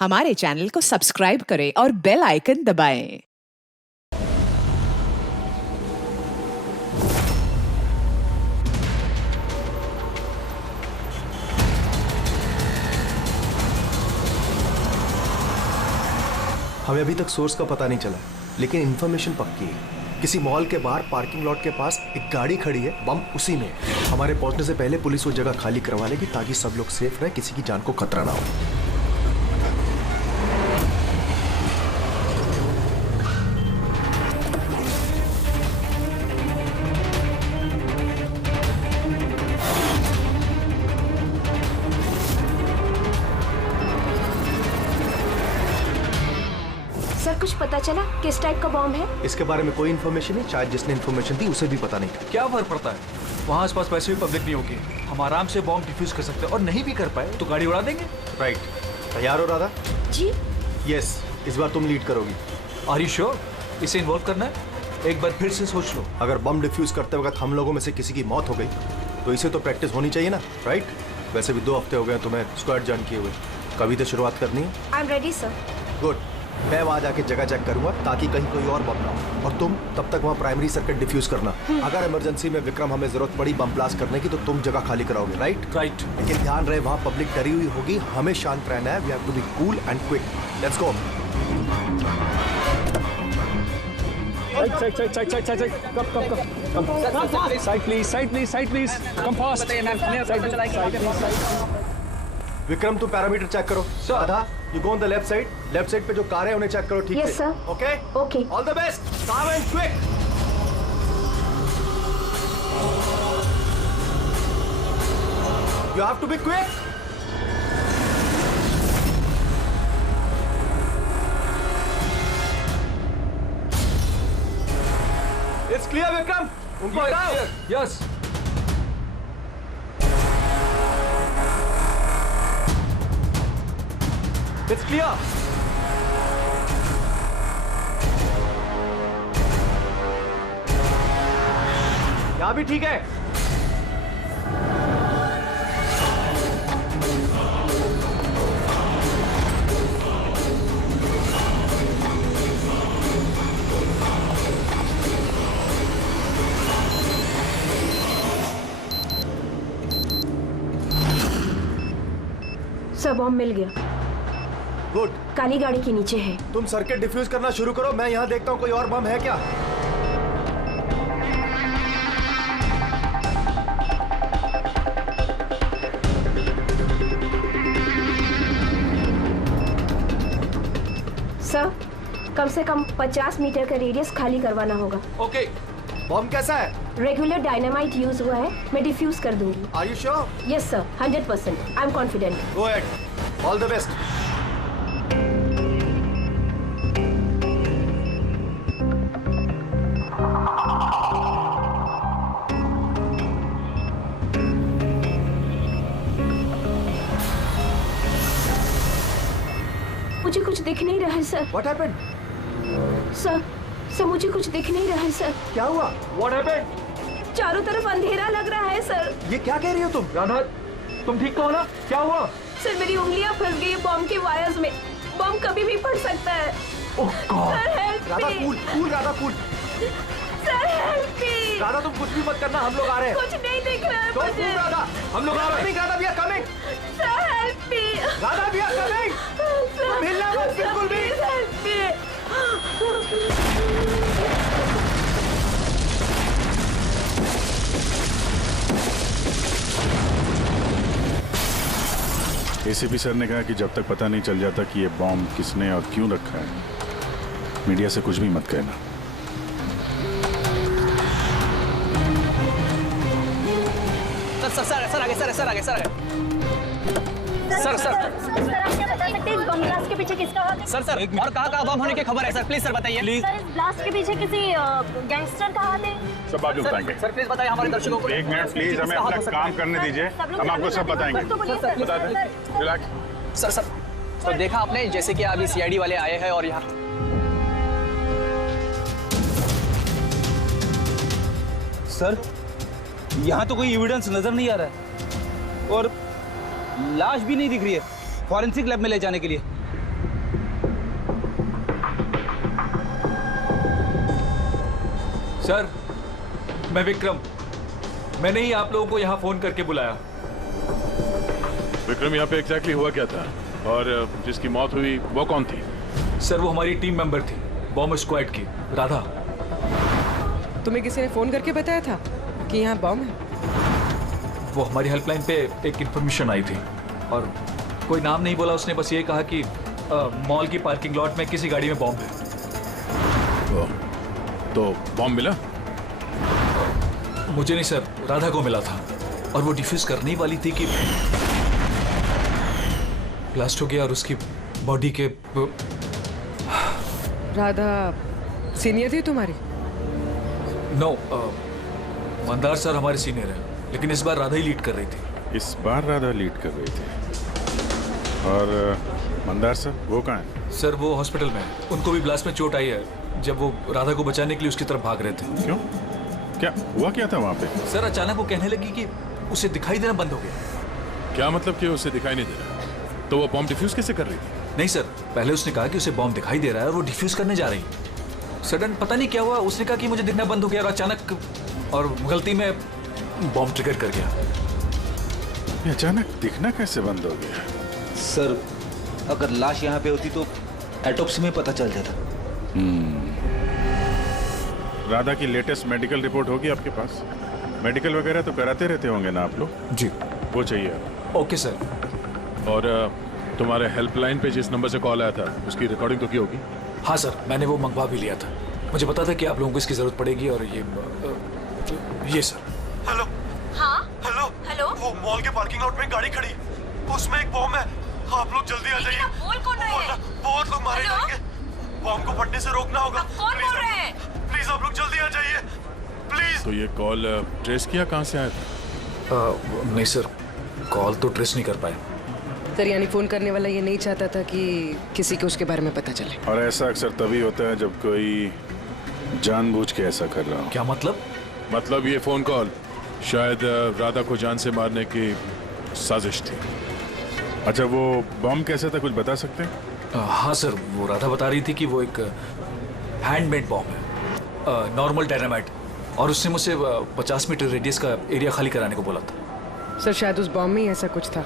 हमारे चैनल को सब्सक्राइब करें और बेल आइकन दबाएं। हमें अभी तक सोर्स का पता नहीं चला, लेकिन इन्फॉर्मेशन पक्की है। किसी मॉल के बाहर पार्किंग लॉट के पास एक गाड़ी खड़ी है, बम उसी में है। हमारे पहुंचने से पहले पुलिस वो जगह खाली करवा लेगी ताकि सब लोग सेफ रहे, किसी की जान को खतरा ना हो। सर कुछ पता चला किस टाइप का बॉम्ब है? इसके बारे में कोई इन्फॉर्मेशन नहीं, शायद जिसने इन्फॉर्मेशन दी उसे भी पता नहीं था। क्या फर्क पड़ता है, वहाँ आसपास वैसे भी पब्लिक नहीं होगी, हम आराम से बॉम्ब डिफ्यूज कर सकते हैं। और नहीं भी कर पाए तो गाड़ी उड़ा देंगे। राइट, तैयार हो राधा? जी यस, इस बार तुम लीड करोगी। आर यू श्योर इसे इन्वॉल्व करना है? एक बार फिर से सोच लो। अगर बम डिफ्यूज करते वक्त हम लोगों में से किसी की मौत हो गई तो इसे तो प्रैक्टिस होनी चाहिए ना, राइट? वैसे भी 2 हफ्ते हो गए तुम्हें स्क्वाड ज्वाइन किए हुए, कभी तो शुरुआत करनी है। I am ready sir. Good, मैं वहां जाके जगह चेक करूंगा ताकि कहीं कोई और बम ना हो, और तुम तब तक वहां प्राइमरी सर्किट डिफ्यूज करना। अगर इमरजेंसी में विक्रम हमें जरूरत पड़ी बम ब्लास्ट करने की तो तुम जगह खाली कराओगे, राइट? राइट। लेकिन ध्यान रहे वहां पब्लिक डरी हुई होगी, हमें शांत रहना है। We have to be cool and quick. Let's go. Vikram तुम पैरामीटर चेक करो। Radha, you go on the left side. Left side पे जो कार है उन्हें चेक करो ठीक Yes, से। sir. Okay Okay. All the best, calm and quick. You have to be quick. It's clear Vikram, उनको हटाओ। यस। It's clear. यहाँ भी ठीक है। सर बॉम्ब मिल गया, गुड, काली गाड़ी के नीचे है। तुम सर्किट डिफ्यूज करना शुरू करो, मैं यहाँ देखता हूँ कोई और बम है क्या। सर कम से कम 50 मीटर का रेडियस खाली करवाना होगा। ओके। बम कैसा है? रेगुलर डायनामाइट यूज हुआ है, मैं डिफ्यूज कर दूंगी। Are you sure? Yes sir, 100%। I am confident. Go ahead, all the best. मुझे कुछ दिख नहीं रहा है सर। What happened? सर मुझे कुछ दिख नहीं रहा है सर। क्या हुआ? What happened? चारों तरफ अंधेरा लग रहा है सर। ये क्या कह रही हो तुम? राधा, तुम ठीक तो हो ना? क्या हुआ? सर मेरी उंगलियां फंस गई है बॉम्ब के वायर्स में। बॉम्ब कभी भी फट सकता है। Oh god. Sir help Radha me. Cool, cool Radha cool. Sir help me. Radha तुम कुछ भी मत करना, हम लोग आ रहे हैं। कुछ नहीं दिख रहा है डोंट मुझे। मूव राधा, हम लोग आ रहे हैं। Radha we are coming. Sir help me. Radha we are coming. तुम हिलना मत बिल्कुल भी। Help me. एसीपी सर ने कहा कि जब तक पता नहीं चल जाता कि ये बॉम्ब किसने और क्यों रखा है, मीडिया से कुछ भी मत कहना। सर आगे सर आगे सर आप क्या बता सकते हैं इस बम ब्लास्ट के पीछे किसका हाथ है? सर और कहाँ बम होने की खबर है सर? प्लीज सर बताइए। प्लीज सर इस ब्लास्ट के पीछे किसी गैंगस्टर का हाथ है? सब आप लोग बताएंगे। सर प्लीज बताइए हमारे दर्शकों को। 1 मिनट प्लीज, हमें अपना काम करने दीजिए, हम आपको सब बताएंगे। बताते हैं, रिलैक्स। सर तो देखा आपने जैसे कि अभी सीआईडी वाले आए हैं और यहाँ सर यहाँ तो कोई एविडेंस नजर नहीं आ रहा है और लाश भी नहीं दिख रही है फॉरेंसिक लैब में ले जाने के लिए। सर, मैं विक्रम। मैंने ही आप लोगों को यहाँ फोन करके बुलाया। विक्रम, यहाँ पे एग्जैक्टली हुआ क्या था और जिसकी मौत हुई वो कौन थी? सर, वो हमारी टीम मेंबर थी, बॉम्ब स्क्वाड की, राधा। तुम्हें किसी ने फोन करके बताया था कि यहाँ बॉम्ब है? वो हमारी हेल्पलाइन पे एक इंफॉर्मेशन आई थी और कोई नाम नहीं बोला उसने, बस ये कहा कि मॉल की पार्किंग लॉट में किसी गाड़ी में बॉम्ब है। तो बॉम्ब मिला? मुझे नहीं सर, राधा को मिला था और वो डिफ्यूज करने ही वाली थी कि ब्लास्ट हो गया और उसकी बॉडी के। राधा सीनियर थी तुम्हारी? नो, मंदार सर हमारे सीनियर हैं, लेकिन इस बार राधा ही लीड कर रही थी। इस बार राधा लीड कर रही थी। और मंदार सर वो कहाँ है? सर, वो हॉस्पिटल में है। उनको भी ब्लास्ट में चोट आई है जब वो राधा को बचाने के लिए उसकी तरफ भाग रहे थे। क्यों? क्या हुआ क्या था वहाँ पे? सर, अचानक वो कहने लगी कि उसे दिखाई देना बंद हो गया। क्या मतलब कि उसे दिखाई नहीं दे रहा? तो वो बॉम्ब डिफ्यूज कैसे कर रही थी? नहीं सर, पहले उसने कहा कि उसे बॉम्ब दिखाई दे रहा है और वो डिफ्यूज करने जा रही है। सडन पता नहीं क्या हुआ, उसने कहा कि मुझे दिखना बंद हो गया और अचानक और गलती में बॉम्ब ट्रिगर कर गया। ये अचानक दिखना कैसे बंद हो गया? सर, अगर लाश यहाँ पे होती तो एटॉप्सी में पता चल जाता। राधा की लेटेस्ट मेडिकल रिपोर्ट होगी आपके पास? मेडिकल वगैरह तो कराते रहते होंगे ना आप लोग? जी। वो चाहिए। Okay sir. और तुम्हारे हेल्पलाइन पे जिस नंबर से कॉल आया था उसकी रिकॉर्डिंग तो की होगी? हाँ सर, मैंने वो मंगवा भी लिया था। मुझे पता था कि आप लोगों को इसकी जरूरत पड़ेगी और ये सर। हेलो। हाँ हेलो। हेलो, वो मॉल के पार्किंग लॉट में एक गाड़ी खड़ी, उसमें एक बॉम्ब है। आप लोग जल्दी आ जाइए। बोल कौन रहे हैं? बहुत लोग मारे हेलो? जाएंगे। बॉम्ब को फटने से रोकना होगा। कौन बोल रहे हैं? प्लीज आप लोग जल्दी आ जाइए, प्लीज। तो ये कॉल ट्रेस किया कहाँ से आया था? नहीं सर, कॉल तो ट्रेस नहीं कर पाए। सर, यानी फोन करने वाला ये नहीं चाहता था कि किसी को उसके बारे में पता चले। और ऐसा अक्सर तभी होता है जब कोई जानबूझ के ऐसा कर रहा हो। क्या मतलब? मतलब ये फोन कॉल शायद राधा को जान से मारने की साजिश थी। अच्छा, वो बॉम्ब कैसे था, कुछ बता सकते हैं? हाँ सर, वो राधा बता रही थी कि वो एक हैंडमेड बॉम्ब है, नॉर्मल डायनामाइट, और उसने मुझसे 50 मीटर रेडियस का एरिया खाली कराने को बोला था। सर, शायद उस बॉम्ब में ही ऐसा कुछ था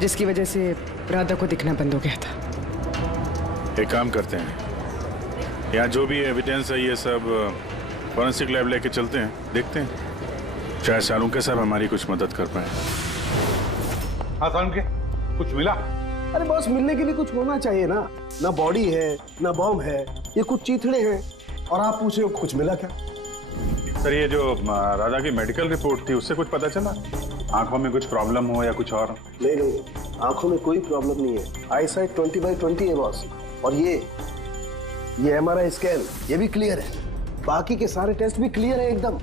जिसकी वजह से राधा को दिखना बंद हो गया था। एक काम करते हैं, यहाँ जो भी एविडेंस है ये सब फॉरेंसिक लैब लेके चलते हैं, देखते हैं शायद शाहरुख साहब हमारी कुछ मदद कर पाए। हाँ साहब, के कुछ मिला? अरे बॉस, मिलने के लिए कुछ होना चाहिए ना। ना बॉडी है, ना बॉम्ब है, ये कुछ चीथड़े हैं और आप पूछ रहे हो कुछ मिला क्या? सर, ये जो राधा की मेडिकल रिपोर्ट थी उससे कुछ पता चला? आंखों में कुछ प्रॉब्लम हो या कुछ और? नहीं, आंखों में कोई प्रॉब्लम नहीं है। आई साइट 20/20 है बॉस। और ये MRI स्कैन ये भी क्लियर है, बाकी के सारे टेस्ट भी क्लियर है एकदम।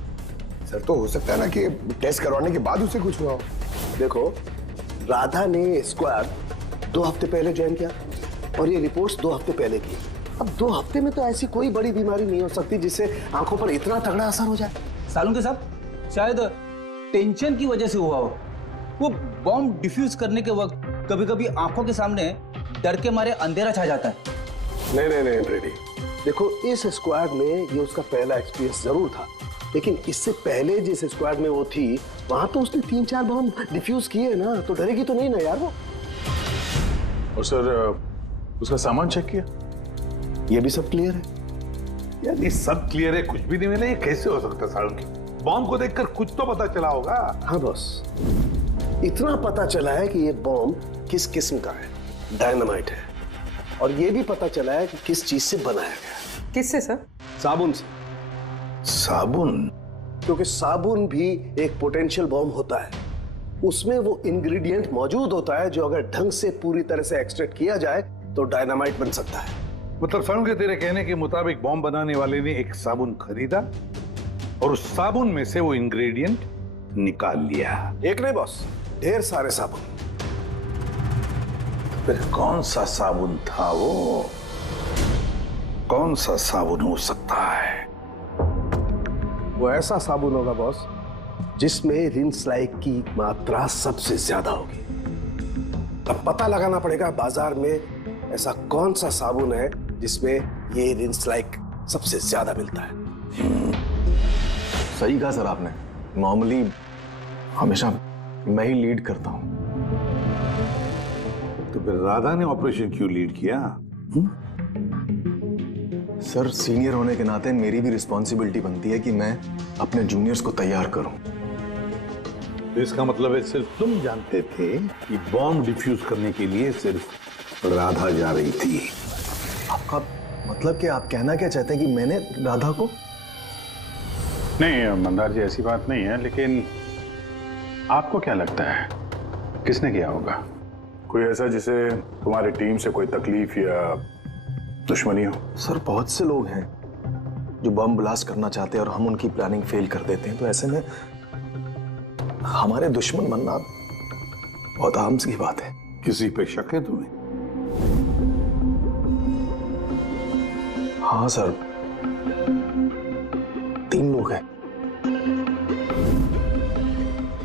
सर, तो हो सकता है ना कि टेस्ट करवाने के बाद उसे कुछ हुआ हो। देखो, राधा ने स्क्वाड 2 हफ्ते पहले ज्वाइन किया और ये रिपोर्ट्स 2 हफ्ते पहले की। अब 2 हफ्ते में तो ऐसी कोई बड़ी बीमारी नहीं हो सकती जिससे आंखों पर इतना तगड़ा असर हो जाए। सालुंके साहब, शायद टेंशन की वजह से हुआ हो। वो बॉम्ब डिफ्यूज करने के वक्त कभी कभी आंखों के सामने डर के मारे अंधेरा छा जाता है। नहीं रेडी, देखो इस स्क्वाड में ये उसका पहला एक्सपीरियंस जरूर था, लेकिन इससे पहले जिस स्क्वाड में वो थी वहां तो उसने 3-4 बॉम्ब डिफ्यूज किए ना, तो डरेगी तो नहीं ना यार वो। और सर, उसका सामान चेक किया? ये भी सब क्लियर है। यार ये सब क्लियर है, कुछ भी नहीं मिला, ये कैसे हो सकता है साहब? बॉम्ब को देखकर कुछ तो पता चला होगा। हाँ बॉस, इतना पता चला है कि ये बॉम्ब किस किस्म का है, डायनामाइट है, और ये भी पता चला है कि किस चीज से बनाया गया। किससे सर? साबुन से। साबुन? क्योंकि साबुन भी एक पोटेंशियल बॉम्ब होता है, उसमें वो इंग्रेडिएंट मौजूद होता है जो अगर ढंग से पूरी तरह से एक्सट्रैक्ट किया जाए तो डायनामाइट बन सकता है। मतलब साहब के तेरे कहने के मुताबिक बॉम्ब बनाने वाले ने एक साबुन खरीदा और उस साबुन में से वो इंग्रेडिएंट निकाल लिया। एक नहीं बॉस, ढेर सारे साबुन। फिर कौन सा साबुन था वो? कौन सा साबुन हो सकता है? वो ऐसा साबुन होगा बॉस जिसमें रिंस लाइक की मात्रा सबसे ज्यादा होगी। अब पता लगाना पड़ेगा बाजार में ऐसा कौन सा साबुन है जिसमें ये रिंस लाइक सबसे ज्यादा मिलता है। सही कहा सर आपने। नॉर्मली हमेशा मैं ही लीड करता हूँ। तो फिर राधा ने ऑपरेशन क्यों लीड किया? सर सीनियर होने के नाते मेरी भी रिस्पॉन्सिबिलिटी बनती है कि मैं अपने जूनियर्स को तैयार करूं। तो इसका मतलब है सिर्फ तुम जानते थे कि बॉम्ब डिफ्यूज करने के लिए सिर्फ राधा जा रही थी। आपका मतलब कि आप कहना क्या चाहते हैं कि मैंने राधा को? नहीं मंदार जी, ऐसी बात नहीं है, लेकिन आपको क्या लगता है किसने किया होगा? कोई ऐसा जिसे तुम्हारी टीम से कोई तकलीफ या दुश्मनी हो? सर बहुत से लोग हैं जो बम ब्लास्ट करना चाहते हैं और हम उनकी प्लानिंग फेल कर देते हैं, तो ऐसे में हमारे दुश्मन बनना बहुत आम सी बात है। किसी पे शक है तुम्हें? हाँ सर, 3 लोग हैं।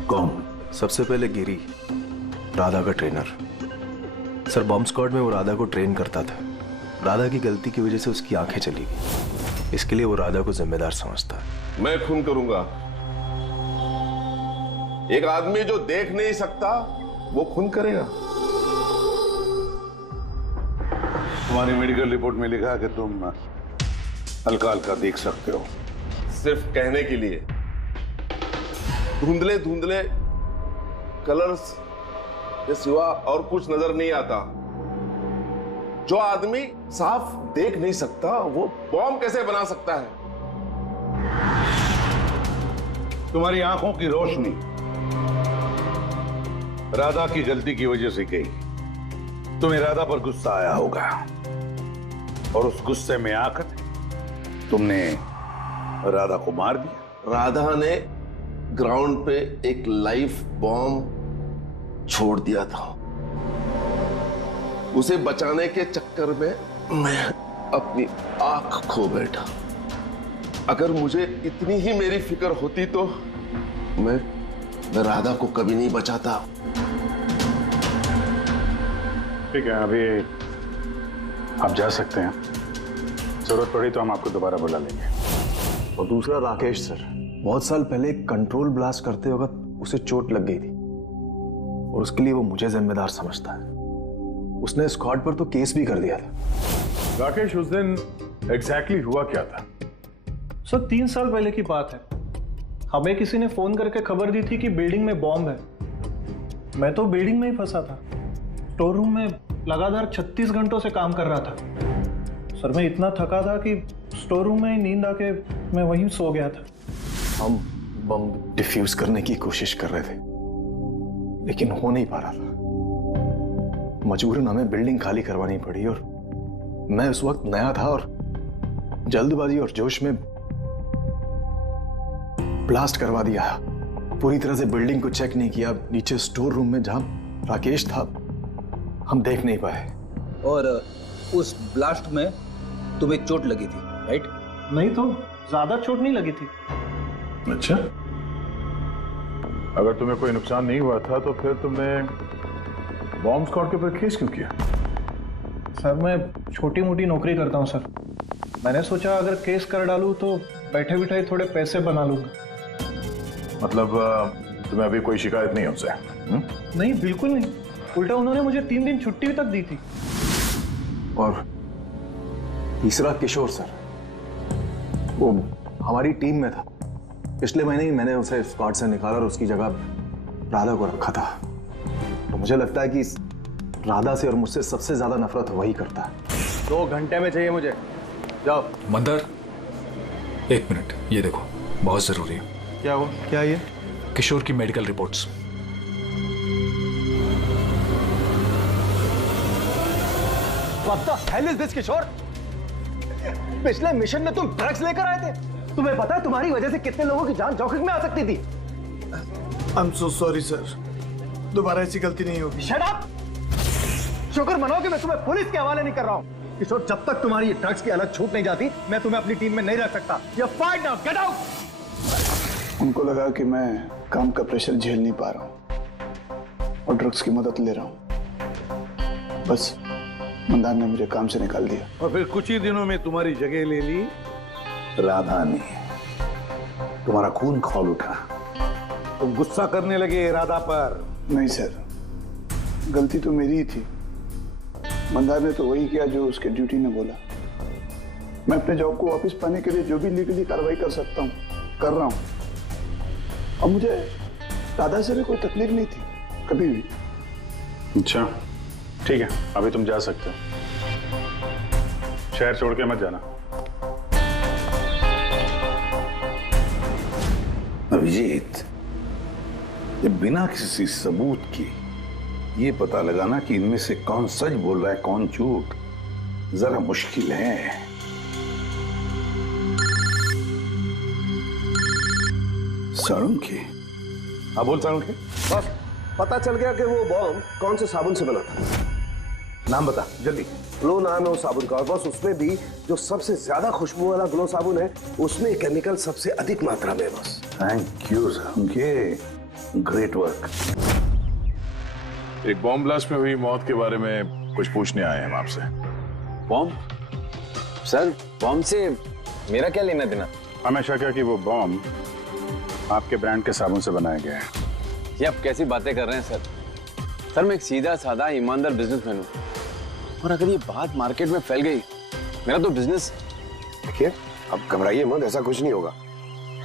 कौन? सबसे पहले गिरी, राधा का ट्रेनर। सर बॉम्ब स्क्वाड में वो राधा को ट्रेन करता था। राधा की गलती की वजह से उसकी आंखें चली गई, इसके लिए वो राधा को जिम्मेदार समझता है। मैं खून करूंगा। एक आदमी जो देख नहीं सकता वो खून करेगा। तुम्हारी मेडिकल रिपोर्ट में लिखा कि तुम हल्का हल्का देख सकते हो। सिर्फ कहने के लिए। धुंधले धुंधले कलर्स के सिवा और कुछ नजर नहीं आता। जो आदमी साफ देख नहीं सकता वो बॉम्ब कैसे बना सकता है? तुम्हारी आंखों की रोशनी राधा की गलती की वजह से गई। तुम्हें राधा पर गुस्सा आया होगा और उस गुस्से में आकर तुमने राधा को मार दिया। राधा ने ग्राउंड पे एक लाइव बॉम्ब छोड़ दिया था। उसे बचाने के चक्कर में मैं अपनी आंख खो बैठा। अगर मुझे इतनी ही मेरी फिक्र होती तो मैं राधा को कभी नहीं बचाता। ठीक है, अभी आप जा सकते हैं। जरूरत पड़ी तो हम आपको दोबारा बुला लेंगे। और दूसरा राकेश सर, बहुत साल पहले कंट्रोल ब्लास्ट करते वक्त उसे चोट लग गई थी और उसके लिए वो मुझे जिम्मेदार समझता है। उसने स्क्वाड पर तो केस भी कर दिया था। राकेश, उस दिन एग्जैक्टली हुआ क्या था? सर 3 साल पहले की बात है। हमें किसी ने फोन करके खबर दी थी कि बिल्डिंग में बॉम्ब है। मैं तो बिल्डिंग में ही फंसा था। स्टोर रूम में लगातार 36 घंटों से काम कर रहा था। सर मैं इतना थका था कि स्टोर रूम में ही नींद आके मैं वहीं सो गया था। हम बम डिफ्यूज करने की कोशिश कर रहे थे लेकिन हो नहीं पा रहा था। मजबूरन हमें बिल्डिंग खाली करवानी पड़ी और मैं उस वक्त नया था और जल्दबाजी और जोश में ब्लास्ट करवा दिया। पूरी तरह से बिल्डिंग को चेक नहीं किया। नीचे स्टोर रूम में जहां राकेश था हम देख नहीं पाए। और उस ब्लास्ट में तुम्हें चोट लगी थी, राइट? नहीं तो ज्यादा चोट नहीं लगी थी। अच्छा, अगर तुम्हें कोई नुकसान नहीं हुआ था तो फिर तुमने बॉम्ब स्क्वाड के ऊपर केस क्यों किया? सर मैं छोटी मोटी नौकरी करता हूँ सर। मैंने सोचा अगर केस कर डालूं तो बैठे बिठाए थोड़े पैसे बना लूंगा। मतलब तुम्हें अभी कोई शिकायत नहीं उनसे? नहीं, बिल्कुल नहीं। उल्टा उन्होंने मुझे 3 दिन छुट्टी तक दी थी। और तीसरा किशोर सर, वो हमारी टीम में था। पिछले महीने ही मैंने उसे स्क्वाड से निकाला और उसकी जगह राधा को रखा था। तो मुझे लगता है कि राधा से और मुझसे सबसे ज्यादा नफरत वही करता है। 2 घंटे में चाहिए मुझे। जाओ। मंदर, 1 मिनट, ये देखो, बहुत जरूरी है। क्या हुआ? क्या ये? किशोर की medical reports. What the hell is this, किशोर? पिछले मिशन में तुम ड्रग्स लेकर आए थे। तुम्हें पता है तुम्हारी वजह से कितने लोगों की जान जोखिम में आ सकती थी। I'm so sorry सर, दोबारा ऐसी गलती नहीं होगी। Shut up! शुक्र मनाओ कि मैं तुम्हें पुलिस के हवाले नहीं कर रहा हूँ। किशोर, जब तक तुम्हारी ये ड्रग्स की अलग छूट नहीं जाती मैं तुम्हें अपनी टीम में नहीं रख सकता। You're fired now, get out! उनको लगा कि मैं काम का प्रेशर झेल नहीं पा रहा हूँ और ड्रग्स की मदद ले रहा हूँ। बस मंदार ने मुझे काम से निकाल दिया। और फिर कुछ ही दिनों में तुम्हारी जगह ले ली राधा ने। तुम्हारा खून खौल उठा, तुम गुस्सा करने लगे इरादा पर। नहीं सर, गलती तो मेरी ही थी। मंदार ने तो वही किया जो उसके ड्यूटी ने बोला। मैं अपने जॉब को वापस पाने के लिए जो भी लीगली कार्रवाई कर सकता हूँ कर रहा हूँ। और मुझे दादा से भी कोई तकलीफ नहीं थी कभी भी। अच्छा ठीक है, अभी तुम जा सकते हो। शहर छोड़ के मत जाना। अभिजीत, ये बिना किसी सबूत के ये पता लगाना कि इनमें से कौन सच बोल रहा है कौन झूठ, जरा मुश्किल है। साळुंखे। हाँ बोल साळुंखे। बस पता चल गया कि वो बॉम्ब कौन से साबुन से बना था। नाम बता जल्दी। ग्लो नाम है उस साबुन का, और बस उसमें भी जो सबसे ज्यादा खुशबू वाला ग्लो साबुन है उसमें केमिकल सबसे अधिक मात्रा में है। बस thank you Salunkhe, great work. एक बॉम्ब ब्लास्ट में हुई मौत के बारे में कुछ पूछने आए हैं हम आपसे। बॉम्ब? सर बॉम्ब से मेरा क्या लेना देना? हमें शक है कि वो बॉम्ब आपके ब्रांड के साबुन से बनाया गया है। ये आप कैसी बातें कर रहे हैं सर? सर मैं एक सीधा साधा ईमानदार बिजनेसमैन हूँ, और अगर ये बात मार्केट में फैल गई मेरा तो बिजनेस। देखिए अब घबराइए मत, ऐसा कुछ नहीं होगा।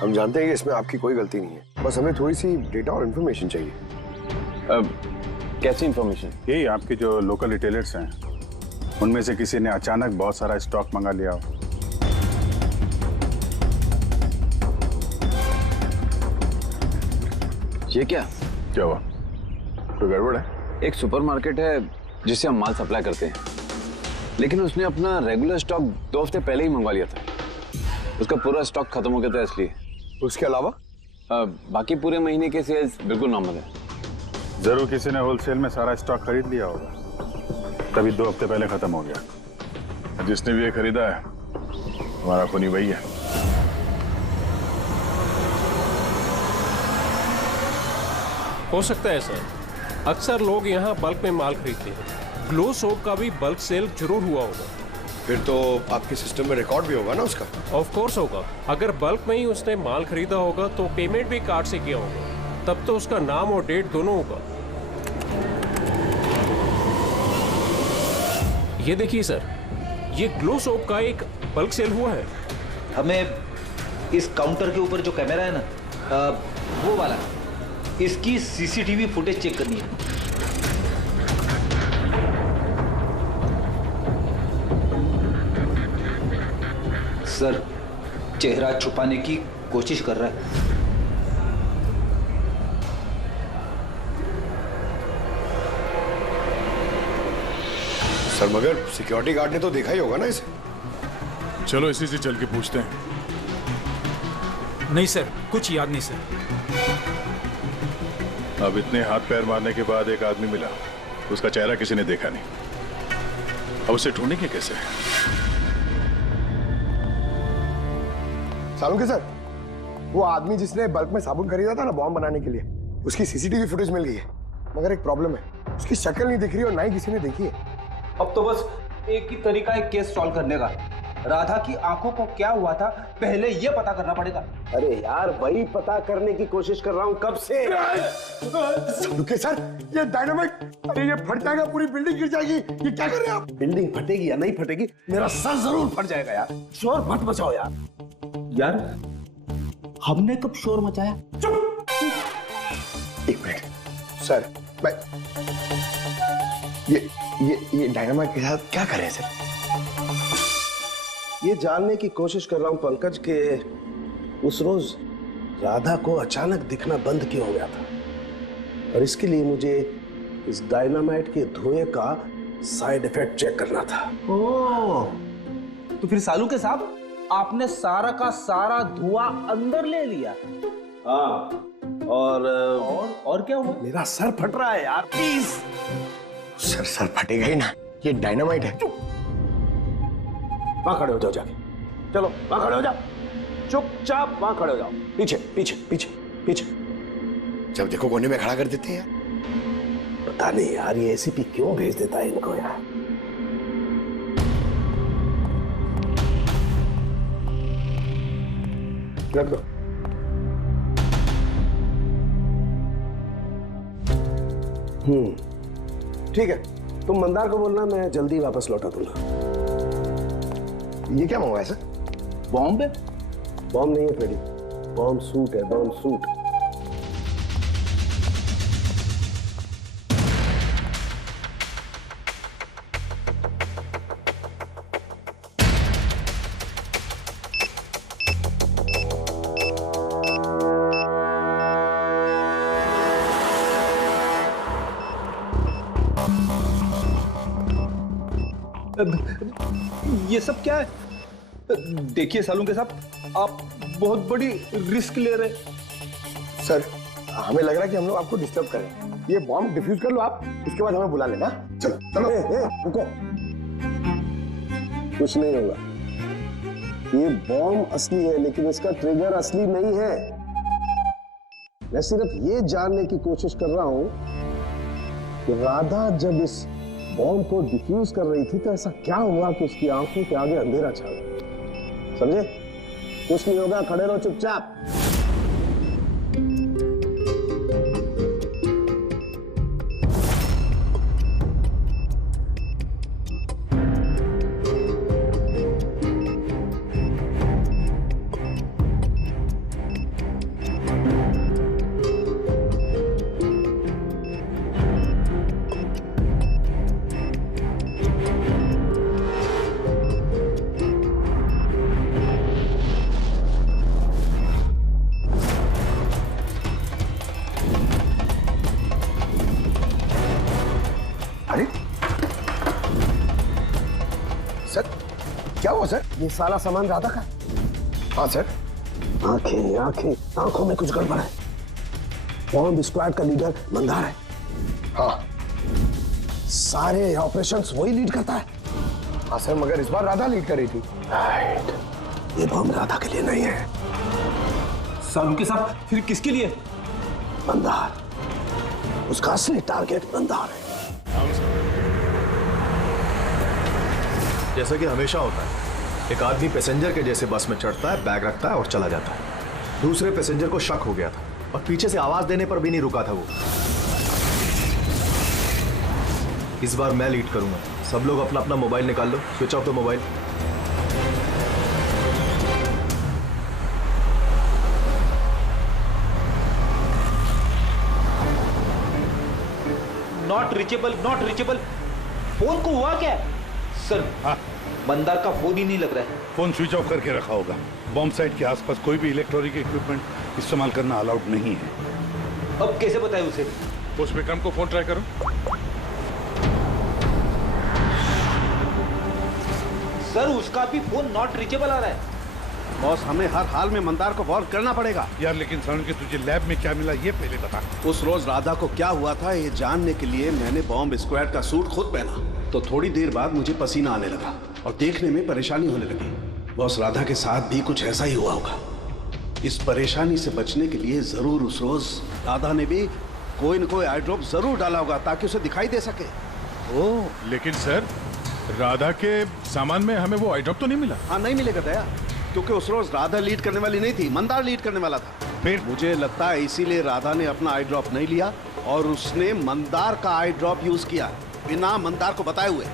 हम जानते हैं कि इसमें आपकी कोई गलती नहीं है, बस हमें थोड़ी सी डेटा और इन्फॉर्मेशन चाहिए। कैसी इन्फॉर्मेशन? यही आपके जो लोकल रिटेलर्स हैं उनमें से किसी ने अचानक बहुत सारा स्टॉक मंगा लिया हो। ये क्या हुआ? कोई गड़बड़ है? एक सुपरमार्केट है जिससे हम माल सप्लाई करते हैं, लेकिन उसने अपना रेगुलर स्टॉक 2 हफ्ते पहले ही मंगवा लिया था। उसका पूरा स्टॉक खत्म हो गया था इसलिए। उसके अलावा बाकी पूरे महीने के सेल्स बिल्कुल नॉर्मल है। जरूर किसी ने होलसेल में सारा स्टॉक खरीद लिया होगा, तभी 2 हफ्ते पहले खत्म हो गया। जिसने भी ये खरीदा है हमारा खूनी वही है। हो सकता है सर, अक्सर लोग यहाँ बल्क में माल खरीदते हैं। ग्लो सोप का भी बल्क सेल जरूर हुआ होगा। फिर तो आपके सिस्टम में रिकॉर्ड भी होगा ना उसका? ऑफ कोर्स होगा। अगर बल्क में ही उसने माल खरीदा होगा तो पेमेंट भी कार्ड से किया होगा, तब तो उसका नाम और डेट दोनों होगा। ये देखिए सर, ये ग्लो सोप का एक बल्क सेल हुआ है। हमें इस काउंटर के ऊपर जो कैमरा है ना, वो वाला, इसकी सीसीटीवी फुटेज चेक करनी है। सर चेहरा छुपाने की कोशिश कर रहा है। सर मगर सिक्योरिटी गार्ड ने तो देखा ही होगा ना इसे। चलो इसी से चल के पूछते हैं। नहीं सर, कुछ याद नहीं सर। अब इतने हाथ पैर मारने के बाद एक आदमी मिला, उसका चेहरा किसी ने देखा नहीं। अब उसे ढूंढेंगे कैसे? साळुंखे सर, वो आदमी जिसने बल्क में साबुन खरीदा था ना बॉम्ब बनाने के लिए, उसकी सीसीटीवी फुटेज मिल गई है, मगर एक प्रॉब्लम है, उसकी शक्ल नहीं दिख रही और ना ही किसी ने देखी है। अब तो बस एक ही तरीका है केस सॉल्व करने का। राधा की आंखों को क्या हुआ था पहले ये पता करना पड़ेगा। अरे यार वही पता करने की कोशिश कर रहा हूँ कब से। साळुंखे सर, ये डायनामाइट, अरे ये फट जाएगा, पूरी बिल्डिंग गिर जाएगी। ये क्या कर रहे हैं आप? बिल्डिंग फटेगी या नहीं फटेगी, मेरा सर जरूर फट जाएगा यार। शोर मत मचाओ यार। यार हमने कब शोर मचाया? एक मिनट सर, मैं ये डायनामाइट के साथ क्या करें सर? ये जानने की कोशिश कर रहा हूं पंकज के उस रोज राधा को अचानक दिखना बंद क्यों हो गया था, और इसके लिए मुझे इस डायनामाइट के धुएं का साइड इफेक्ट चेक करना था। ओह, तो फिर साळुंखे साहब आपने सारा का सारा धुआं अंदर ले लिया? हाँ, और क्या हुआ? मेरा सर फट रहा है यार, प्लीज। सर फटेगा ही ना, ये डायनामाइट है। वहां खड़े हो जाओ जाके, चलो वहां खड़े हो जाओ, चुपचाप वहां खड़े हो जाओ। पीछे पीछे पीछे पीछे, जब देखो कोने में खड़ा कर देते हैं यार। पता नहीं यार ये एसीपी क्यों भेज देता है इनको यार। रख दो। ठीक है, तुम मंदार को बोलना मैं जल्दी वापस लौटा दूंगा। ये क्या मंगवाया सर? बॉम्ब है? बॉम्ब नहीं है फ्रेडी, बॉम्ब सूट है, बॉम्ब सूट। ये सब क्या है? देखिए सालुंके साहब, आप बहुत बड़ी रिस्क ले रहे। सर, हमें लग रहा है कि हम लोग आपको डिस्टर्ब करें। ये बॉम्ब डिफ्यूज कर लो आप, इसके बाद हमें बुला लेना। चलो चलो। रुको, कुछ नहीं होगा। ये बॉम्ब असली है लेकिन इसका ट्रिगर असली नहीं है। मैं सिर्फ ये जानने की कोशिश कर रहा हूं कि राधा जब इस बॉम्ब को डिफ्यूज कर रही थी तो ऐसा क्या हुआ कि उसकी आंखों के आगे अंधेरा छा गया। समझे? कुछ नहीं होगा, खड़े रहो चुपचाप। सर, ये सारा सामान राधा का? हाँ सर। आंखें आंखें, आंखों में कुछ गड़बड़ है। बॉम्ब स्क्वाड का लीडर मंदार है। हाँ, सारे ऑपरेशंस वही लीड करता है। हाँ सर, मगर इस बार राधा लीड कर रही थी। राइट, ये बॉम्ब राधा के लिए नहीं है। सालुंके साहब, फिर किसके लिए? मंदार, उसका असली टारगेट मंदार है। जैसा कि हमेशा होता है, एक आदमी पैसेंजर के जैसे बस में चढ़ता है, बैग रखता है और चला जाता है। दूसरे पैसेंजर को शक हो गया था और पीछे से आवाज देने पर भी नहीं रुका था वो। इस बार मैं लीड करूंगा। सब लोग अपना अपना मोबाइल निकाल लो, switch off the mobile. Not reachable, not reachable. Phone को हुआ क्या सर? हाँ, मंदार का फोन ही नहीं लग रहा है। फोन स्विच ऑफ करके रखा होगा। बॉम्ब साइट के आसपास कोई भी इलेक्ट्रॉनिक इक्विपमेंट इस्तेमाल करना अलाउड नहीं है। अब कैसे बताएं उसे? उस विक्रम को फोन ट्राई करो। सर, उसका भी फोन नॉट रीचेबल आ रहा है। बॉस, हमें हर हाल में मंदार को वॉर्न करना पड़ेगा। यार, लेकिन सर कि तुझे लैब में क्या मिला ये पहले बता। उस रोज राधा को क्या हुआ था ये जानने के लिए मैंने बॉम्ब स्क्वाड का सूट खुद पहना, तो थोड़ी देर बाद मुझे पसीना आने लगा और देखने में परेशानी होने लगी। बॉस, राधा के साथ भी कुछ ऐसा ही हुआ होगा। इस परेशानी से बचने के लिए जरूर उस रोज राधा ने भी कोई न कोई आई ड्रॉप जरूर डाला होगा ताकि उसे दिखाई दे सके। ओह, लेकिन सर राधा के सामान में हमें वो आई ड्रॉप तो नहीं मिला। हाँ, नहीं मिलेगा दया, क्योंकि उस रोज राधा लीड करने वाली नहीं थी, मंदार लीड करने वाला था। फिर मुझे लगता है इसीलिए राधा ने अपना आई ड्रॉप नहीं लिया और उसने मंदार का आई ड्रॉप यूज किया बिना मंदार को बताए हुए।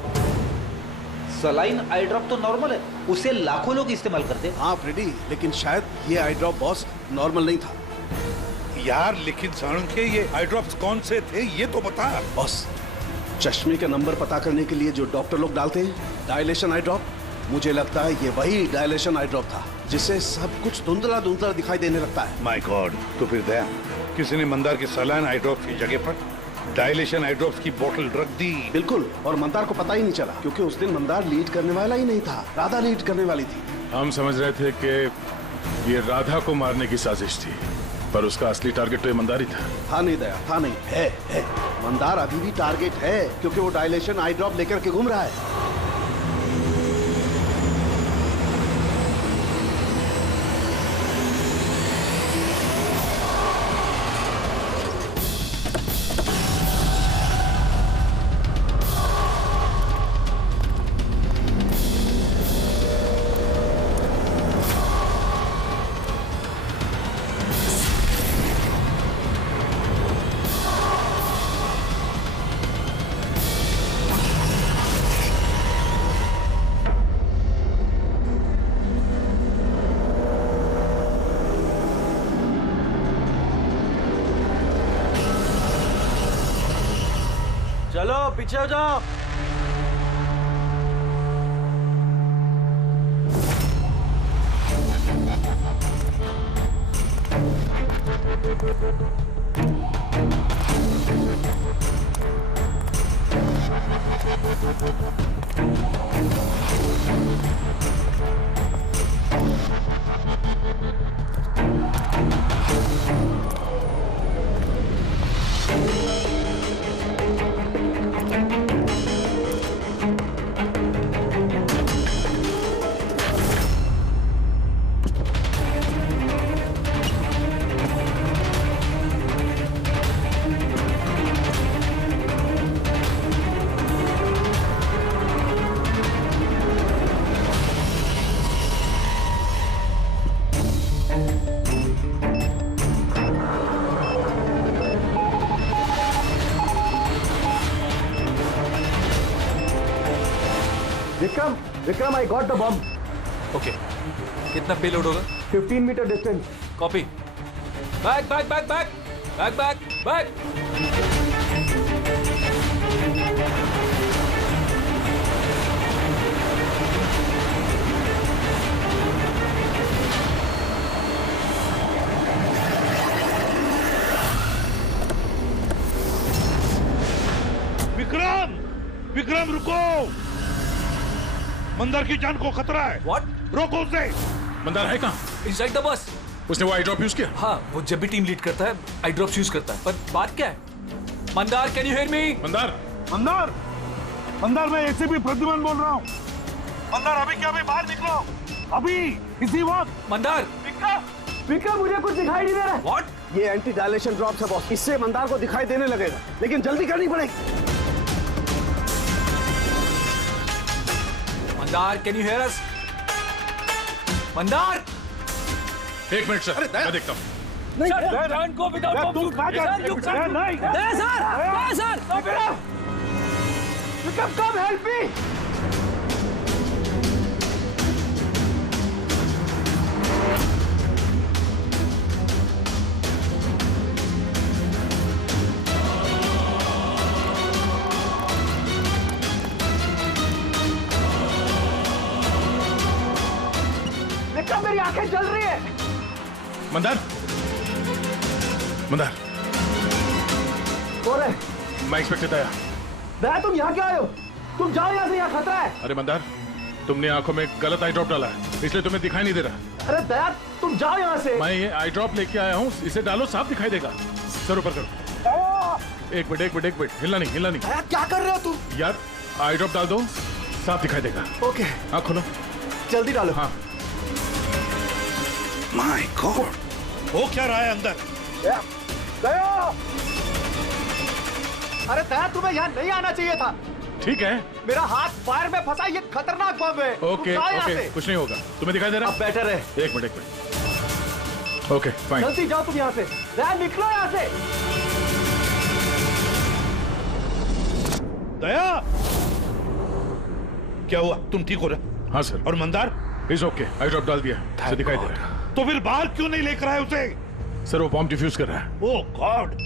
सलाइन आई ड्रॉप तो नॉर्मल है, उसे लाखों लोग इस्तेमाल करते हैं। हाँ फ्रेडी, लेकिन शायद ये आई ड्रॉप बॉस नॉर्मल नहीं था। यार, लेकिन सारंग के ये आई ड्रॉप्स कौन से थे ये तो बता। बॉस, चश्मे का नंबर पता करने के लिए जो डॉक्टर लोग डालते हैं, डायलेशन आई ड्रॉप, मुझे लगता है ये वही डायलेशन आई ड्रॉप था जिससे सब कुछ धुंधला धुंधला दिखाई देने लगता है। माय गॉड, तो फिर दया किसी ने मंदार के सलाइन आई ड्रॉप की जगह पर डायलेशन आई ड्रॉप्स की बोतल रख दी। बिल्कुल, और मंदार को पता ही नहीं चला क्योंकि उस दिन मंदार लीड करने वाला ही नहीं था, राधा लीड करने वाली थी। हम समझ रहे थे कि ये राधा को मारने की साजिश थी, पर उसका असली टारगेट तो ईमानदार ही था। था नहीं दया, था नहीं, है। मंदार अभी भी टारगेट है क्योंकि वो डायलेशन आई ड्रॉप लेकर के घूम रहा है। पीछे हो जाओ। Vikram, I got the bomb. Okay, कितना पेलोड होगा? 15 metre distance. Copy. Back back back back back back back. Vikram, Vikram रुको, मंदार की जान को खतरा है। What? रोको उसे। मंदार है कहाँ? Inside the bus. उसने वो आई ड्रॉप यूज किया? हाँ, वो जब भी टीम लीड करता है आई ड्रॉप्स यूज करता है। पर बात क्या है? Mandar, can you hear me? Mandar, Mandar, Mandar, मैं एसीपी प्रद्युमन बोल रहा हूँ। मंदार, अभी क्या, अभी बाहर निकलो, अभी इसी वक्त। मंदार, विक्रम, मुझे कुछ दिखाई नहीं दे रहा। What? ये एंटी डायलेशन ड्रॉप है बॉस, इससे मंदार को दिखाई देने लगेगा, लेकिन जल्दी करनी पड़ेगी। मंदार, कैन यू हियर अस? मंदार, एक मिनट सर, मैं देखता हूँ। नहीं, विक्रम, कम हेल्प मी। विक्रम, मेरी आंखें जल रही है। मंदार, मंदार, कौन है? मैं इंस्पेक्टर दया। दया, तुम यहाँ क्या आए हो? तुम जाओ यहाँ से, यहाँ खतरा है। अरे मंदार, तुमने आंखों में गलत आई ड्रॉप डाला है, इसलिए तुम्हें दिखाई नहीं दे रहा। अरे दया, तुम जाओ यहाँ से। मैं ये आई ड्रॉप लेके आया हूँ, इसे डालो, साफ दिखाई देगा। सर ऊपर करो। एक मिनट, हिलना नहीं, हिलना नहीं। दया, क्या कर रहे हो तुम? यार, आई ड्रॉप डाल दो, साफ दिखाई देगा। ओके, आँख खोलो, जल्दी डालो। हाँ। माय गॉड, हो क्या रहा है अंदर? दया! अरे दया, तुम्हें यहाँ नहीं आना चाहिए था। ठीक है, मेरा हाथ फायर में फंसा, ये खतरनाक बम है। ओके ओके, कुछ नहीं होगा। तुम्हें दिखाई दे रहा है? अब बेटर है। एक मिनट। Okay fine. जल्दी जाओ तुम यहाँ से। दया, निकलो यहाँ से। दया, क्या हुआ? तुम ठीक हो रहे? हाँ सर। और Mandar? Is okay, I drop डाल दिया, उसे दिखाई दे रहा है। तो फिर बाहर क्यों नहीं लेकर आए उसे? सर, वो बॉम्ब डिफ्यूज कर रहा है। Oh God.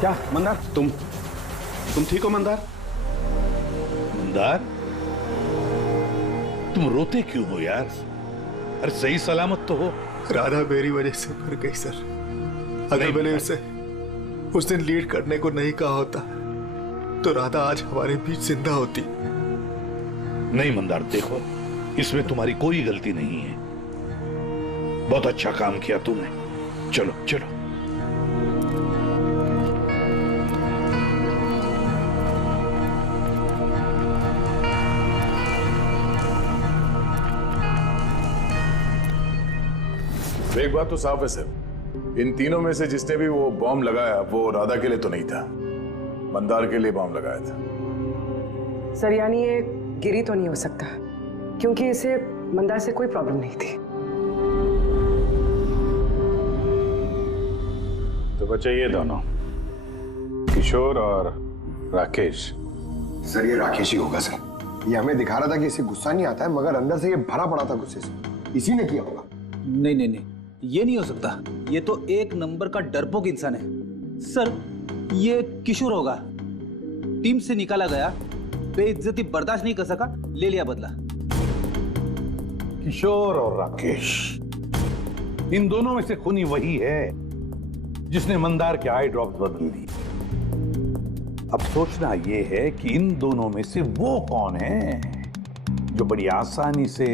क्या मंदार, तुम ठीक हो मंदार? मंदार, तुम रोते क्यों हो यार? अरे सही सलामत तो हो। राधा मेरी वजह से मर गई सर। अगर मैंने उसे उस दिन लीड करने को नहीं कहा होता तो राधा आज हमारे बीच जिंदा होती। नहीं मंदार, देखो, इसमें तुम्हारी कोई गलती नहीं है। बहुत अच्छा काम किया तुमने। चलो चलो। एक बात तो साफ है सर, इन तीनों में से जिसने भी वो बॉम्ब लगाया वो राधा के लिए तो नहीं था, मंदार के लिए बॉम्ब लगाया था। सर यानी ये गिरी तो नहीं हो सकता, क्योंकि इसे मंदार से कोई प्रॉब्लम नहीं थी। तो बच्चे ये दोनों किशोर और राकेश। सर ये राकेश ही होगा सर। ये हमें दिखा रहा था कि इसे गुस्सा नहीं आता है, मगर अंदर से ये भरा पड़ा था गुस्से से। इसी ने किया होगा। नहीं नहीं नहीं, ये नहीं हो सकता। ये तो एक नंबर का डरपोक इंसान है सर। ये किशोर होगा, टीम से निकाला गया, बेइज्जती बर्दाश्त नहीं कर सका, ले लिया बदला। किशोर और राकेश, इन दोनों में से खूनी वही है जिसने मंदार के आई ड्रॉप्स बदल दी। अब सोचना यह है कि इन दोनों में से वो कौन है जो बड़ी आसानी से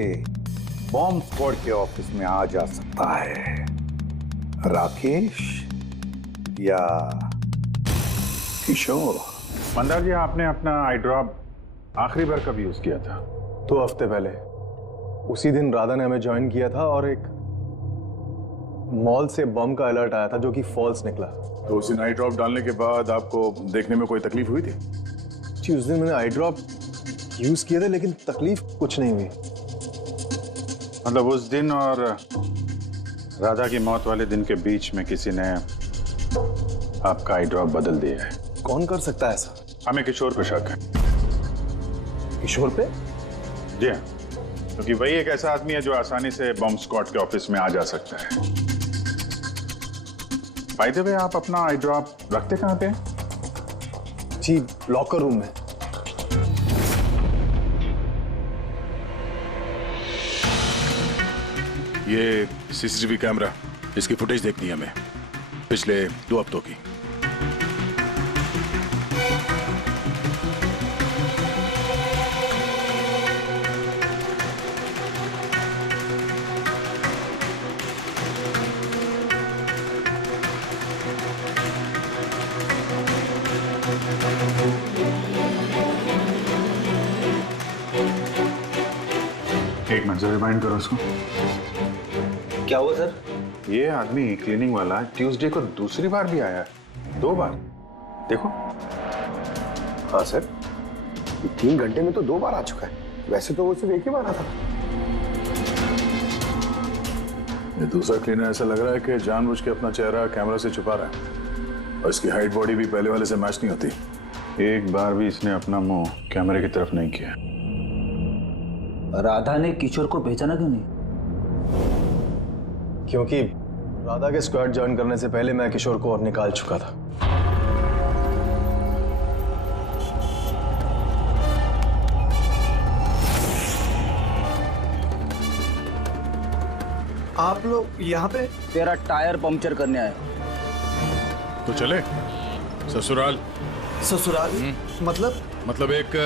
बॉम्ब स्क्वाड के ऑफिस में आ जा सकता है, राकेश या किशोर? मंदार जी, आपने अपना आई ड्रॉप आखिरी बार कब यूज किया था? 2 हफ्ते पहले। उसी दिन राधा ने हमें ज्वाइन किया था और एक मॉल से बम का अलर्ट आया था जो कि फॉल्स निकला। तो उसी आई ड्रॉप डालने के बाद आपको देखने में कोई तकलीफ हुई थी? जी, उस दिन मैंने आई ड्रॉप यूज किए थे, लेकिन तकलीफ कुछ नहीं हुई। मतलब उस दिन और राधा की मौत वाले दिन के बीच में किसी ने आपका आई ड्रॉप बदल दिया है। कौन कर सकता है ऐसा? हमें किशोर पे शक है। किशोर पे? जी हाँ, क्योंकि वही एक ऐसा आदमी है जो आसानी से बॉम्ब स्क्वाड के ऑफिस में आ जा सकता है। बाय द वे, आप अपना आई ड्रॉप रखते कहाँ पे? जी, लॉकर रूम में। ये सीसीटीवी कैमरा, इसकी फुटेज देखनी है हमें पिछले 2 हफ्तों की। एक मिनट से रिमाइंड करो उसको। क्या हुआ सर? ये आदमी क्लीनिंग वाला ट्यूसडे को दूसरी बार भी आया है, 2 बार। देखो। हाँ सर, 3 घंटे में तो 2 बार आ चुका है। वैसे तो वो सिर्फ एक ही बार आता था। ये दूसरा क्लीनर ऐसा लग रहा है कि जानबूझ के अपना चेहरा कैमरा से छुपा रहा है, और इसकी हाइट बॉडी भी पहले वाले से मैच नहीं होती। एक बार भी इसने अपना मुंह कैमरे की तरफ नहीं किया। राधा ने किशोर को पहचाना क्यों नहीं? क्योंकि राधा के स्क्वाड ज्वाइन करने से पहले मैं किशोर को और निकाल चुका था। आप लोग यहाँ पे? तेरा टायर पंक्चर करने आए। तो चले ससुराल। ससुराल? मतलब एक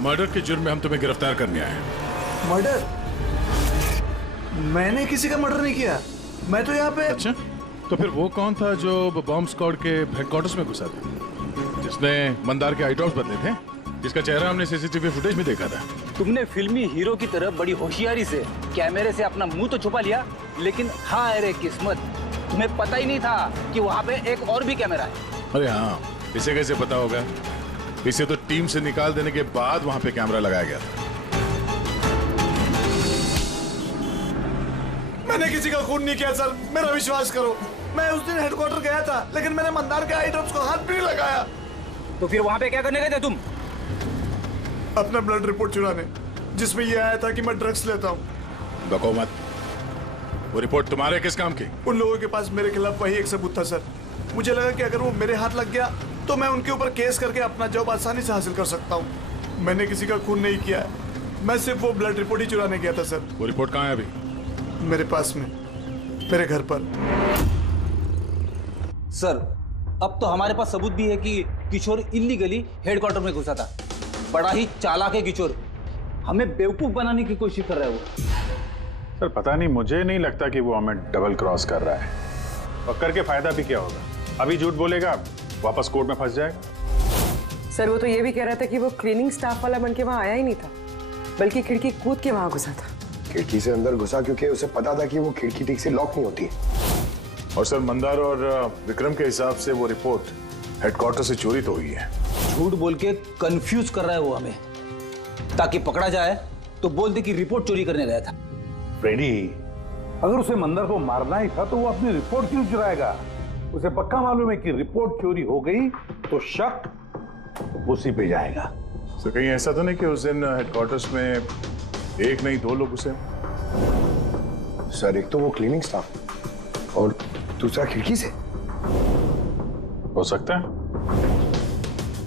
मर्डर के जुर्म में हम तुम्हें गिरफ्तार करने आए हैं। मर्डर? मैंने किसी का मर्डर नहीं किया। मैं तो यहाँ पे। अच्छा, तो फिर वो कौन था जो बॉम्ब स्क्वाड के हेडक्वार्टर्स में घुसा था, जिसने मंदार के आई ड्रॉप्स बदले थे, जिसका चेहरा हमने सीसीटीवी फुटेज में देखा था? तुमने फिल्मी हीरो की तरह बड़ी होशियारी से कैमरे से अपना मुंह तो छुपा लिया, लेकिन हाय रे किस्मत, तुम्हें पता ही नहीं था कि वहाँ पे एक और भी कैमरा है। अरे हाँ, इसे कैसे पता होगा? इसे तो टीम से निकाल देने के बाद वहां पे कैमरा लगाया गया था। मैंने किसी का खून नहीं किया सर, मेरा विश्वास करो। मैं उस दिन हेडक्वार्टर गया था, लेकिन मैंने मंदार के आई ड्रॉप्स को हाथ भी नहीं लगाया। तो फिर वहां पे क्या करने गए थे तुम? अपना ब्लड रिपोर्ट चुराने, जिसमें यह आया था कि मैं ड्रग्स लेता हूँ। बको मत। वो रिपोर्ट तुम्हारे किस काम की? उन लोगों के पास मेरे खिलाफ वही एक सबूत था सर। मुझे लगा कि अगर वो मेरे हाथ लग गया तो मैं उनके ऊपर केस करके अपना जॉब आसानी से हासिल कर सकता हूँ। मैंने किसी का खून नहीं किया है, मैं सिर्फ वो ब्लड रिपोर्ट ही चुराने गया था सर। वो रिपोर्ट कहाँ है अभी? मेरे पास में, मेरे घर पर। सर, अब तो हमारे पास सबूत भी है कि किशोर इल्लीगली हेडक्वार्टर में घुसा था। बड़ा ही चालाक है किशोर, हमें बेवकूफ बनाने की कोशिश कर रहा है वो। सर पता नहीं, मुझे नहीं लगता कि वो हमें डबल क्रॉस कर रहा है। और करके फायदा भी क्या होगा? अभी झूठ बोलेगा, वापस कोर्ट में फंस जाएगा। सर वो तो ये भी कह रहा था कि वो क्लीनिंग स्टाफ वाला बन के वहाँ आया ही नहीं था, बल्कि खिड़की कूद के वहाँ घुसा था। खिड़की से अंदर घुसा क्योंकि उसे पता था कि वो खिड़की ठीक से लॉक नहीं होती। और सर मंदार और विक्रम के हिसाब से वो रिपोर्ट हेडक्वार्टर से चोरी तो हुई है। झूठ बोल के कंफ्यूज कर रहा है वो हमें, ताकि पकड़ा जाए तो बोल दे कि रिपोर्ट चोरी करने गया था। फ्रेडी, अगर उसे मंदर को मारना ही था तो वो अपनी रिपोर्ट क्यों चुराएगा? उसे पक्का मालूम है कि रिपोर्ट चोरी हो गई तो शक उसी पे जाएगा। तो कहीं ऐसा तो नहीं कि उस दिन हेडक्वार्टर्स में एक नहीं 2 लोग उसे? सर, एक तो वो क्लीनिंग स्टाफ और दूसरा खिड़की से। हो सकता है।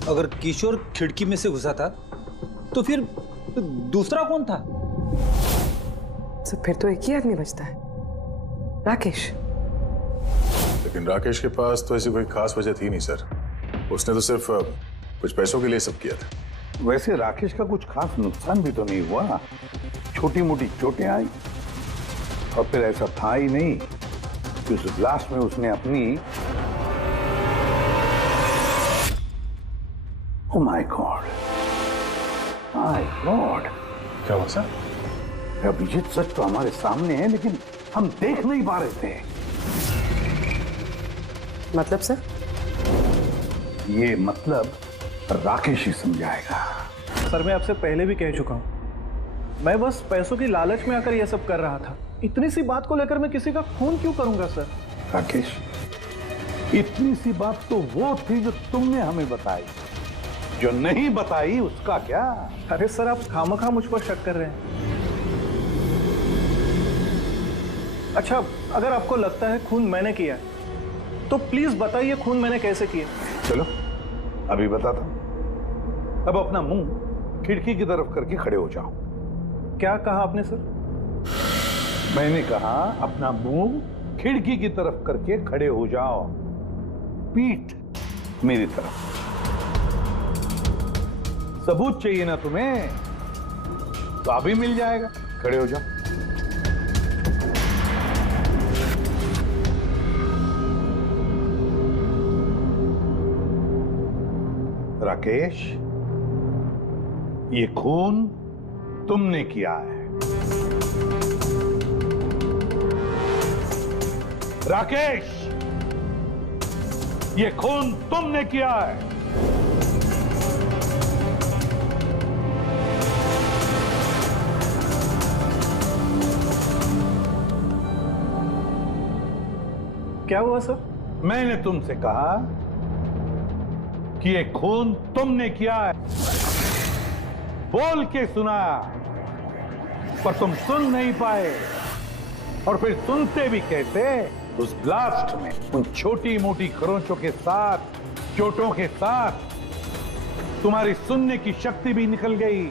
अगर किशोर खिड़की में से घुसा था तो फिर दूसरा कौन था? तो फिर तो एक ही आदमी बचता है, राकेश। लेकिन राकेश के पास तो ऐसी कोई खास वजह थी नहीं सर। उसने तो सिर्फ कुछ पैसों के लिए सब किया था। वैसे राकेश का कुछ खास नुकसान भी तो नहीं हुआ, छोटी मोटी चोटें आई और फिर ऐसा था ही नहीं कि उस ब्लास्ट में उसने अपनी oh my God, my God, क्या हुआ सर? अभिजीत, सच तो हमारे सामने है लेकिन हम देख नहीं पा रहे थे। मतलब सर? ये मतलब राकेश ही समझाएगा। सर, मैं आपसे पहले भी कह चुका हूं, मैं बस पैसों की लालच में आकर यह सब कर रहा था। इतनी सी बात को लेकर मैं किसी का खून क्यों करूंगा सर? राकेश, इतनी सी बात तो वो थी जो तुमने हमें बताई, जो नहीं बताई उसका क्या? अरे सर, आप खामखा मुझ पर शक कर रहे हैं। अच्छा, अगर आपको लगता है खून मैंने किया है तो प्लीज बताइए खून मैंने कैसे किया। चलो अभी बताता हूं। अब अपना मुंह खिड़की की तरफ करके खड़े हो जाओ। क्या कहा आपने सर? मैंने कहा अपना मुंह खिड़की की तरफ करके खड़े हो जाओ, पीठ मेरी तरफ। सबूत चाहिए ना तुम्हें? तो अभी मिल जाएगा, खड़े हो जाओ। राकेश, ये खून तुमने किया है। राकेश, ये खून तुमने किया है। क्या हुआ सर? मैंने तुमसे कहा कि ये खून तुमने किया है, बोल के सुनाया, पर तुम सुन नहीं पाए। और फिर सुनते भी कैसे? उस ब्लास्ट में उन छोटी मोटी खरोंचों के साथ, चोटों के साथ तुम्हारी सुनने की शक्ति भी निकल गई,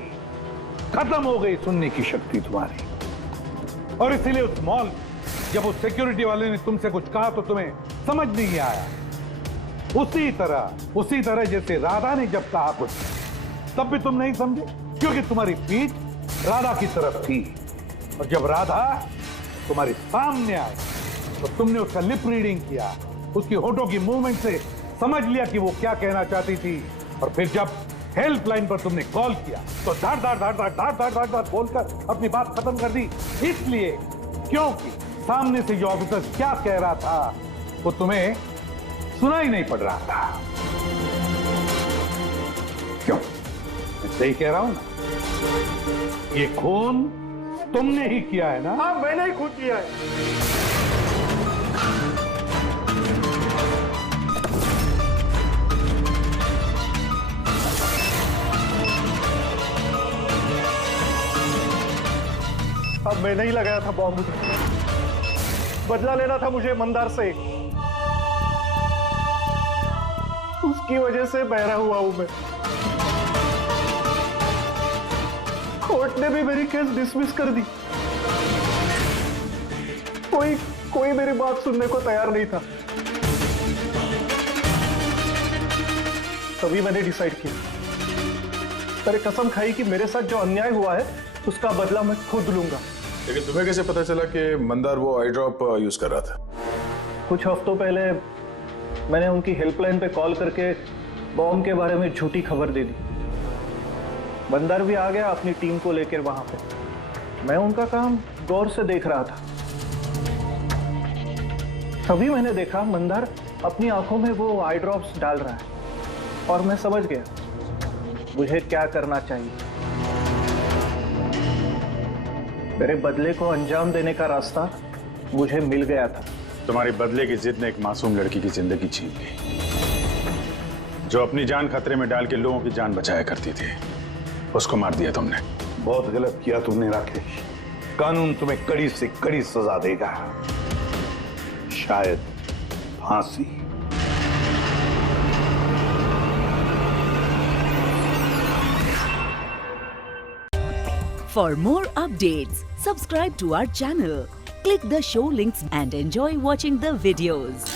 खत्म हो गई सुनने की शक्ति तुम्हारी। और इसीलिए उस मॉल जब उस सिक्योरिटी वाले ने तुमसे कुछ कहा तो तुम्हें समझ नहीं आया। उसी तरह जैसे राधा ने जब कहा कुछ, तब भी तुम नहीं समझे, क्योंकि तुम्हारी पीठ राधा की तरफ थी। और जब राधा तुम्हारे सामने आई तो तुमने उसका लिप रीडिंग किया, उसकी होठों की मूवमेंट से समझ लिया कि वो क्या कहना चाहती थी। और फिर जब हेल्पलाइन पर तुमने कॉल किया तो धाड़ धाड़ धाड़ धाड़ धाड़ धाड़ धाड़ धाड़ बोलकर अपनी बात खत्म कर दी। इसलिए क्योंकि सामने से जो ऑफिसर क्या कह रहा था वो तुम्हें सुना ही नहीं पड़ रहा था। क्यों? मैं सही कह रहा हूं ना? ये खून तुमने ही किया है ना? हाँ, मैंने ही खून किया है। अब मैंने ही लगाया था बॉम्ब। बदला लेना था मुझे मंदार से। उसकी वजह से बहरा हुआ हूं मैं। कोर्ट ने भी मेरी केस डिसमिस कर दी। कोई मेरी बात सुनने को तैयार नहीं था। तभी मैंने डिसाइड किया, मैंने कसम खाई कि मेरे साथ जो अन्याय हुआ है उसका बदला मैं खुद लूंगा। लेकिन तुम्हें कैसे पता चला कि मंदार वो आई ड्रॉप यूज कर रहा था? कुछ हफ्तों पहले मैंने उनकी हेल्पलाइन पे कॉल करके बॉम्ब के बारे में झूठी खबर दे दी। मंदार भी आ गया अपनी टीम को लेकर वहां पे। मैं उनका काम गौर से देख रहा था। तभी मैंने देखा मंदार अपनी आंखों में वो आई ड्रॉप्स डाल रहा है और मैं समझ गया मुझे क्या करना चाहिए। मेरे बदले को अंजाम देने का रास्ता मुझे मिल गया था। तुम्हारी बदले की जिद ने एक मासूम लड़की की जिंदगी छीन ली, जो अपनी जान खतरे में डाल के लोगों की जान बचाया करती थी। उसको मार दिया तुमने। बहुत गलत किया तुमने राकेश। कानून तुम्हें कड़ी से कड़ी सजा देगा, शायद फांसी। For more updates, subscribe to our channel, click the show links and enjoy watching the videos.